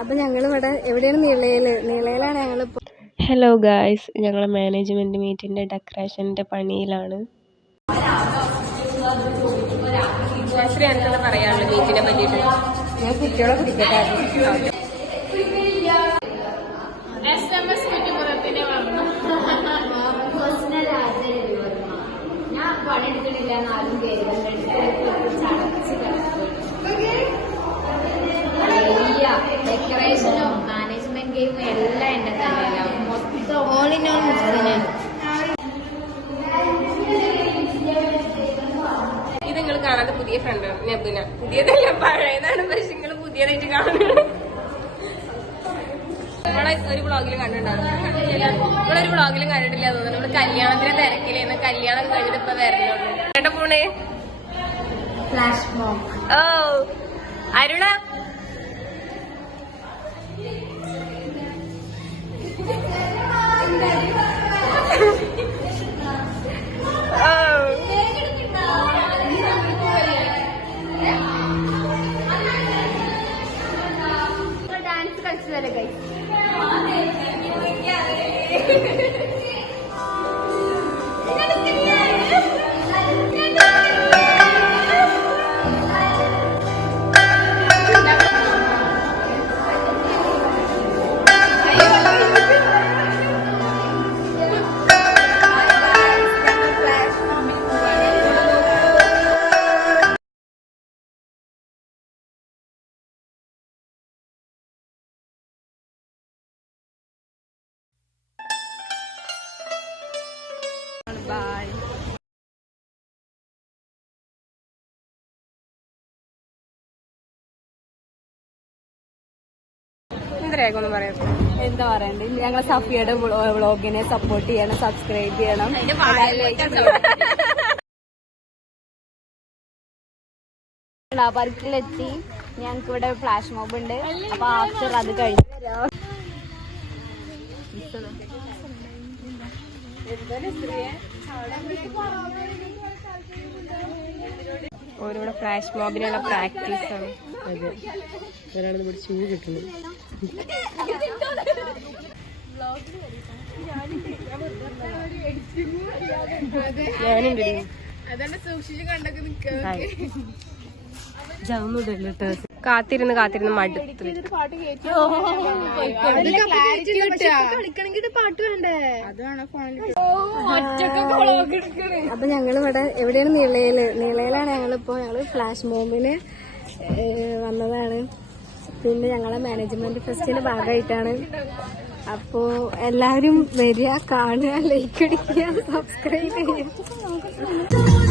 അപ്പൊ ഞങ്ങളിവിടെ എവിടെയാണ്? നീളയിലാണ് ഞങ്ങളിപ്പോ. ഹലോ ഗായ്സ്, ഞങ്ങളെ മാനേജ്മെന്റ് മീറ്റിന്റെ ഡെക്കറേഷന്റെ പണിയിലാണ്. പറയാനുള്ളത് മീറ്റിനെ പറ്റിയിട്ട് ഞാൻ കുട്ടികളെ പിടിക്കട്ടെ. ഞാൻ പണിയെടുക്കണില്ല എന്നാലും ഡെക്കറേഷനും മാനേജ്മെന്റ് ഗെയിമും എല്ലാം എന്റെ തന്നെയല്ല. മൊത്തം ഓൾ ഇൻ ഓൾ മുസ്ലിം. ഇത് നിങ്ങൾ കാണാതെ പുതിയ ഫ്രണ്ട് നബുന. പുതിയതല്ല, പഴയതാണ്. പക്ഷെ നിങ്ങൾ പുതിയതായിട്ട് കാണുന്നത്. നമ്മളെ ഒരു വ്ളോഗിലും കണ്ടിട്ടുണ്ടാവും. നിങ്ങളൊരു വ്ളോഗിലും കണ്ടിട്ടില്ല തോന്നുന്നു. നമ്മള് കല്യാണത്തിന് തിരക്കിലേന്ന്. കല്യാണം കഴിഞ്ഞിട്ട് ഇപ്പൊ വരണുള്ളൂ. കേട്ടോ പോണേ. Flash mob. ഓ അരുണ, ഡാൻസ് കളിച്ചതല്ലേ കൈ. ബൈ. എന്തരേക്കൊന്നും പറയാം. എന്താ പറയണ്ടേ, ഞങ്ങളെ സഫിയുടെ വ്ളോഗിനെ സപ്പോർട്ട് ചെയ്യണം, സബ്സ്ക്രൈബ് ചെയ്യണം. പാർക്കിലെത്തി. ഞങ്ങക്ക് ഇവിടെ ഫ്ലാഷ് മോബ് ഉണ്ട്. അപ്പൊ ആഫ്റ്റർ അത് കഴിഞ്ഞ് ഓരോടെ ഫ്ലാഷ് മോബിനുള്ള പ്രാക്ടീസ് ആണ്. അതെ, ഒരാളത് ഇവിടെ ഷൂ കിട്ടുന്നത്. ഞാനുണ്ട്. കാത്തിരുന്ന് മടുത്തു. അപ്പൊ ഞങ്ങളിവിടെ എവിടെയാണ്? നീളയിലാണ് ഞങ്ങളിപ്പോ. ഞങ്ങള് ഫ്ലാഷ് മോബിന് വന്നതാണ്. പിന്നെ ഞങ്ങളെ മാനേജ്മെന്റ് ഫെസ്റ്റിന്റെ ഭാഗമായിട്ടാണ്. അപ്പോ എല്ലാവരും വരിക, കാണുക, ലൈക്ക് അടിക്കുക, സബ്സ്ക്രൈബ് ചെയ്യുക.